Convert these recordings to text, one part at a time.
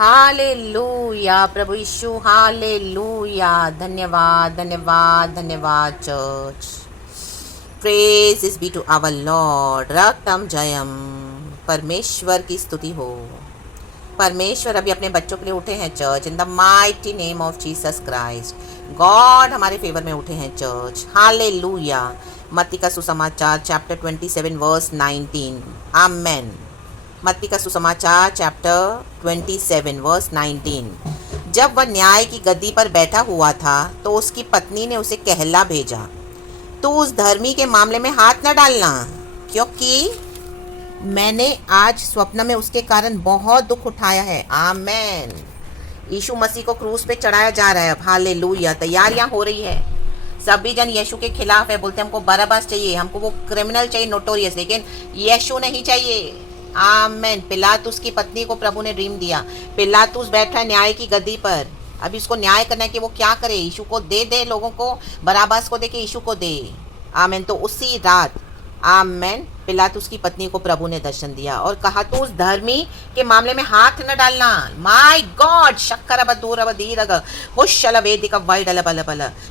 Hallelujah प्रभु यीशु, hallelujah. धन्यवाद धन्यवाद धन्यवाद church. Praise is be to our lord. रक्तम जयम। परमेश्वर की स्तुति हो। परमेश्वर अभी अपने बच्चों के लिए उठे हैं church, in the mighty name of Jesus Christ. God हमारे फेवर में उठे हैं चर्च। हालेलुया। मत्ती का सुसमाचार चैप्टर 27 वर्स 19। आमेन। मत्ती का सुसमाचार चैप्टर 27 वर्स 19। जब वह न्याय की गद्दी पर बैठा हुआ था तो उसकी पत्नी ने उसे कहला भेजा, तू उस धर्मी के मामले में हाथ न डालना, क्योंकि मैंने आज स्वप्न में उसके कारण बहुत दुख उठाया है। आमेन। यीशु मसीह को क्रूस पे चढ़ाया जा रहा है अब। हालेलुया। तैयारियां हो रही है। सभी जन यीशु के खिलाफ है, बोलते हमको बराबस चाहिए, हमको वो क्रिमिनल चाहिए नोटोरियस, लेकिन यीशु नहीं चाहिए। आमेन। पिलातुस की पत्नी को प्रभु ने ड्रीम दिया। पिलातुस बैठा है न्याय की गद्दी पर, अभी उसको न्याय करना है कि वो क्या करे। यीशु को दे लोगों को, बराबस को दे के यीशु को दे। आमेन। तो उसी रात आमेन पिलातुस की पत्नी को प्रभु ने दर्शन दिया और कहा, तू उस धर्मी के मामले में हाथ न डालना। My God.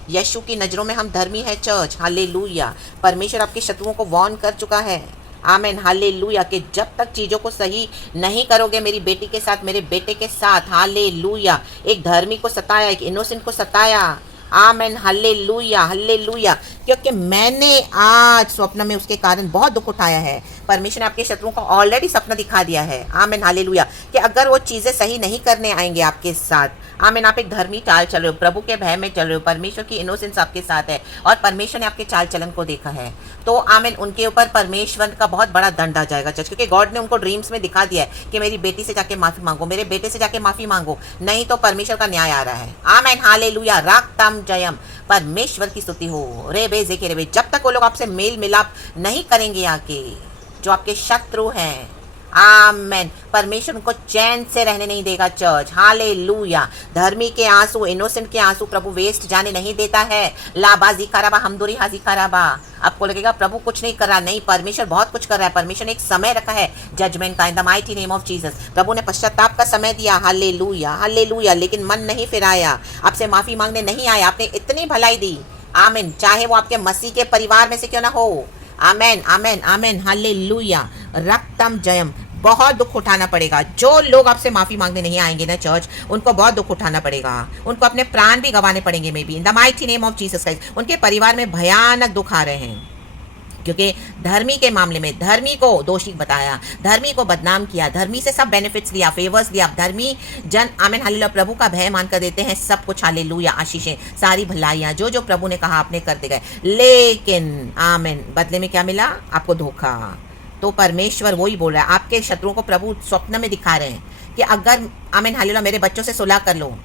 यीशु की नजरों में हम धर्मी है चर्च। हालेलुया। परमेश्वर आपके शत्रुओं को वार्न कर चुका है। आमेन। हालेलुया। कि जब तक चीजों को सही नहीं करोगे मेरी बेटी के साथ, मेरे बेटे के साथ, हालेलुया। एक धर्मी को सताया, एक इनोसेंट को सताया। आमेन। Hallelujah hallelujah. क्योंकि मैंने आज स्वप्न में उसके कारण बहुत दुख उठाया है। परमेश्वर ने आपके शत्रुओं को ऑलरेडी सपना दिखा दिया है। आमेन। हालेलुया। कि अगर वो चीजें सही नहीं करने आएंगे आपके साथ, आमेन, आप एक धर्मी चाल चल रहे हो, प्रभु के भय में चल रहे हो, परमेश्वर की इनोसेंस आपके साथ है और परमेश्वर ने आपके चाल चलन को देखा है, तो आमेन, उनके ऊपर परमेश्वर का बहुत बड़ा दंड आ जाएगा चर्च। क्योंकि गॉड ने उनको ड्रीम्स में दिखा दिया है कि मेरी बेटी से जाके माफी मांगो, मेरे बेटे से जाके माफी मांगो, नहीं तो परमेश्वर का न्याय आ रहा है। आमेन। हालेलुया। राक्तम जयम। परमेश्वर की स्तुति हो। रे बेजे के रे, जब तक वो लोग आपसे मेल मिलाप नहीं करेंगे आके, जो आपके शत्रु हैं, आमेन, परमेश्वर उनको चैन से रहने नहीं देगा चर्च। हालेलुया। धर्मी के आंसू, इनोसेंट के आंसू प्रभु वेस्ट जाने नहीं देता है। लाबाजी कराबा हमदुरी हाजी कराबा। आपको लगेगा प्रभु कुछ नहीं कर रहा, नहीं, परमेश्वर बहुत कुछ कर रहा है। परमेश्वर ने एक समय रखा है जजमेंट का, in the mighty name of Jesus. प्रभु ने पश्चाताप का समय दिया। Hallelujah hallelujah. लेकिन मन नहीं फिराया, आपसे माफी मांगने नहीं आया, आपने इतनी भलाई दी। आमीन। चाहे वो आपके मसीह के परिवार में से क्यों ना हो। आमेन आमेन आमेन। हालेलुया। रक्तम जयम। बहुत दुख उठाना पड़ेगा। जो लोग आपसे माफी मांगने नहीं आएंगे ना चर्च, उनको बहुत दुख उठाना पड़ेगा। उनको अपने प्राण भी गंवाने पड़ेंगे may be, in the mighty name of Jesus Christ. उनके परिवार में भयानक दुख आ रहे हैं, क्योंकि धर्मी के मामले में धर्मी को दोषी बताया, धर्मी को बदनाम किया, धर्मी से सब बेनिफिट्स लिया, फेवर्स लिया। धर्मी जन आमीन हालेलुया प्रभु का भय मानकर देते हैं सब कुछ। हालेलुया। आशीषें, सारी भलाइयां, जो जो प्रभु ने कहा आपने करते गए, लेकिन आमीन बदले में क्या मिला आपको? धोखा। तो परमेश्वर वही बोल रहा है, आपके शत्रुओं को प्रभु स्वप्न में दिखा रहे हैं कि अगर आमीन हालेलुया मेरे बच्चों से सुलह कर लो,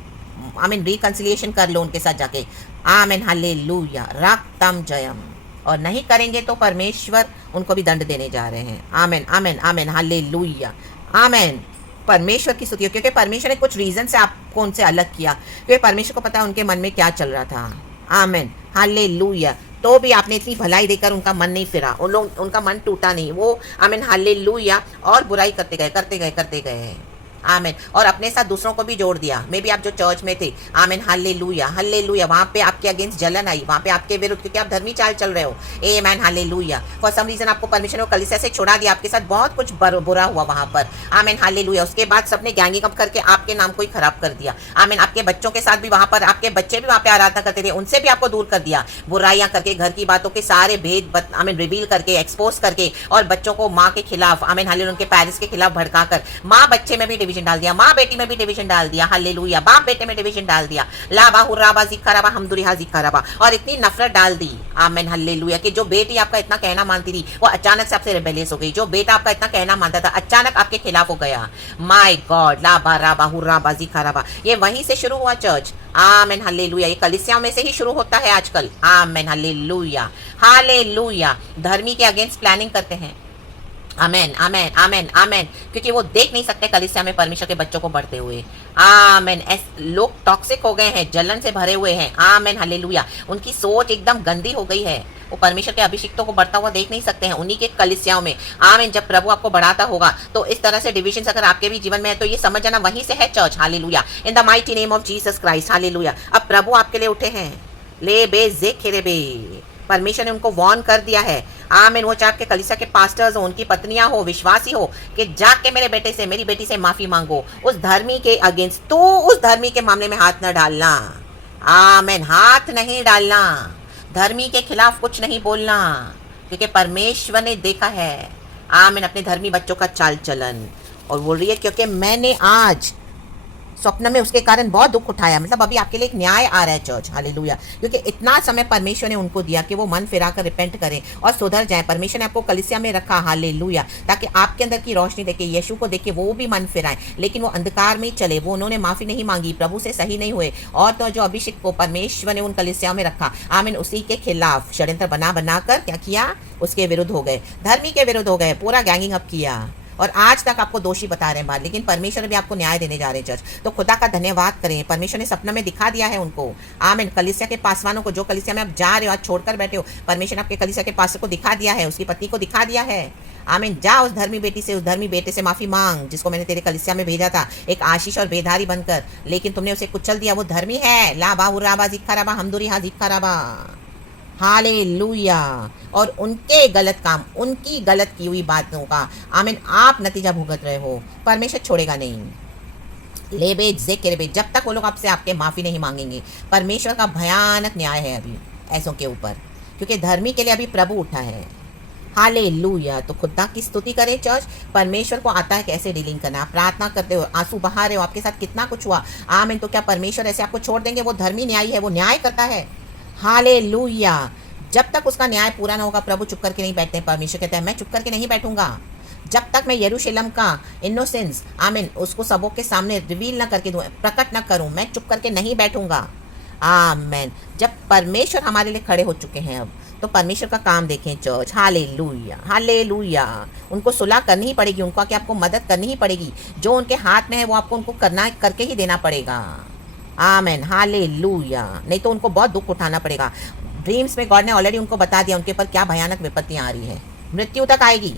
आमीन रिकंसिलिएशन कर लो उनके साथ जाके, आमीन हालेलुया। रक्तम जयम। और नहीं करेंगे तो परमेश्वर उनको भी दंड देने जा रहे हैं। आमेन आमेन आमेन। हालेलुया। आमेन। परमेश्वर की स्तुति हो, क्योंकि परमेश्वर ने कुछ रीजन से आपको उनसे अलग किया, क्योंकि परमेश्वर को पता है उनके मन में क्या चल रहा था। Amen hallelujah. तो भी आपने इतनी भलाई देकर उनका मन नहीं फिरा, उनका मन टूटा नहीं, वो आमेन हालेलुया और बुराई करते गए करते गए करते गए। आमेन। और अपने साथ दूसरों को भी जोड़ दिया। मे बी आप जो चर्च में थे, आमेन हालेलुया हालेलुया, वहाँ पे आपके अगेंस्ट जलन आई, वहाँ पे आपके विरुद्ध, क्योंकि आप धर्मी चाल चल रहे हो। Amen hallelujah. For some reason आपको परमेश्वर ने कलीसिया से छोड़ा दिया, आपके साथ बहुत कुछ बुरा हुआ वहाँ पर। Amen hallelujah. उसके बाद सबने गैंगिंग अप करके आपके नाम को ही खराब कर दिया। आमेन। आपके बच्चों के साथ भी वहाँ पर, आपके बच्चे भी वहाँ पे आराधना करते थे, उनसे भी आपको दूर कर दिया, बुराइयां करके, घर की बातों के सारे भेद आमेन रिवील करके, एक्सपोज करके, और बच्चों को माँ के खिलाफ, आमेन हालेलुया, उनके पेरेंट्स के खिलाफ भड़काकर, माँ बच्चे में भी डिवीजन डाल दिया, माँ बेटी में भी डिवीजन डाल दिया। हालेलुया। बाप बेटे में डिवीजन डाल दिया। लाबा हुर्राबा जिक्राबा हमदुरिहा जिक्राबा। और इतनी नफरत डाल दी। Amen hallelujah. कि जो बेटी आपका इतना कहना मानती थी, वो अचानक से आपसे रिबेलियस हो गई। जो बेटा आपका इतना कहना मानता था, अचानक आपके खिलाफ हो गया। My God. लाबा राबा हुर्राबा जिक्राबा। ये वहीं से शुरू हुआ चर्च। Amen hallelujah. ये कलीसियाओं में से ही शुरू होता है आजकल। आमेन हालेलुया हालेलुया। धर्मी के अगेंस्ट प्लानिंग करते हैं। आमेन आमेन आमेन आमेन। क्योंकि वो देख नहीं सकते कलीसिया में परमेश्वर के बच्चों को बढ़ते हुए। आमेन। लोग टॉक्सिक हो गए हैं, जलन से भरे हुए हैं। Amen hallelujah. उनकी सोच एकदम गंदी हो गई है। वो परमेश्वर के अभिषिक्तों को बढ़ता हुआ देख नहीं सकते हैं, उन्हीं के कलीसियाओं में। आमीन। जब प्रभु आपको बढ़ाता होगा तो इस तरह से डिविजन अगर आपके भी जीवन में है तो ये समझ जाना वहीं से है church. Hallelujah, in the mighty name of Jesus Christ. Hallelujah. अब प्रभु आपके लिए उठे हैं। ले बे जे खेरे बे, परमेश्वर ने उनको वार्न कर दिया है। आमीन। वो चाहे आपके कलीसिया के पास्टर्स हो, उनकी पत्नियां हो, विश्वासी हो, कि जाके मेरे बेटे से, मेरी बेटी से माफी मांगो। उस धर्मी के अगेंस्ट, तो उस धर्मी के मामले में हाथ न डालना। आमीन। हाथ नहीं डालना, धर्मी के खिलाफ कुछ नहीं बोलना, क्योंकि परमेश्वर ने देखा है आमीन अपने धर्मी बच्चों का चाल चलन। और बोल रही है क्योंकि मैंने आज स्वप्न में उसके कारण बहुत दुख उठाया। मतलब अभी आपके लिए एक न्याय आ रहा है चर्च। हालेलुया। क्योंकि इतना समय परमेश्वर ने उनको दिया कि वो मन फिरा कर रिपेंट करें और सुधर जाएं। परमेश्वर ने आपको कलीसिया में रखा। हालेलुया। ताकि आपके अंदर की रोशनी देखे, यीशु को देखे, वो भी मन फिराएं। लेकिन वो अंधकार में ही चले, वो उन्होंने माफी नहीं मांगी, प्रभु से सही नहीं हुए। और तो जो अभिषेक को परमेश्वर ने उन कलीसियाओं में रखा, आमीन, उसी के खिलाफ षड्यंत्र बना बनाकर क्या किया, उसके विरुद्ध हो गए, धर्मी के विरुद्ध हो गए, पूरा गैंगिंग अप किया और आज तक आपको दोषी बता रहे हैं बात। लेकिन परमेश्वर भी आपको न्याय देने जा रहे हैं चर्च। तो खुदा का धन्यवाद करें, परमेश्वर ने सपना में दिखा दिया है उनको। आमीन। कलीसिया के पासवानों को, जो कलीसिया में आप जा रहे हो, आज छोड़कर बैठे हो, परमेश्वर ने आपके कलीसिया के पास को दिखा दिया है, उसकी पत्नी को दिखा दिया है। आमीन। जा उस धर्मी बेटी से, उस धर्मी बेटे से माफी मांग, जिसको मैंने तेरे कलीसिया में भेजा था एक आशीष और बेधारी बनकर, लेकिन तुमने उसे कुचल दिया। वो धर्मी है। लाबा हुराबा जिक्खा राबा हमदुरी हा जिक्खा राबा। हालेलुया। और उनके गलत काम, उनकी गलत की हुई बातों का आमीन आप नतीजा भुगत रहे हो, परमेश्वर छोड़ेगा नहीं। ले बे जे के बे, जब तक वो लोग आपसे आपके माफी नहीं मांगेंगे। परमेश्वर का भयानक न्याय है अभी ऐसों के ऊपर, क्योंकि धर्मी के लिए अभी प्रभु उठा है। हालेलुया। तो खुदा की स्तुति करें चर्च। परमेश्वर को आता है कैसे डीलिंग करना। आप प्रार्थना करते हो, आंसू बहा रहे हो, आपके साथ कितना कुछ हुआ, आमीन। तो क्या परमेश्वर ऐसे आपको छोड़ देंगे? वो धर्मी न्यायी है, वो न्याय करता है। हालेलुया। जब तक उसका न्याय पूरा ना होगा, प्रभु चुप करके नहीं बैठते। परमेश्वर कहता है मैं चुप करके नहीं बैठूंगा जब तक मैं यरूशलेम का इनोसेंस, आमीन, उसको सबों के सामने रिवील ना करके दूं, प्रकट ना करूं, मैं चुप करके नहीं बैठूंगा। आमीन। जब परमेश्वर हमारे लिए खड़े हो चुके हैं अब, तो परमेश्वर का काम देखें चर्च। Hallelujah, hallelujah. उनको सुलह करनी ही पड़ेगी, उनको आके आपको मदद करनी ही पड़ेगी। जो उनके हाथ में है वो आपको उनको करना करके ही देना पड़ेगा। आमीन। हालेलुया। नहीं तो उनको बहुत दुख उठाना पड़ेगा। ड्रीम्स में गॉड ने ऑलरेडी उनको बता दिया उनके ऊपर क्या भयानक विपत्तियां आ रही है, मृत्यु तक आएगी।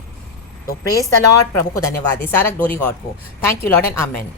तो प्रेज द लॉर्ड। प्रभु को धन्यवाद दे, सारा ग्लोरी गॉड को। Thank you Lord and amen.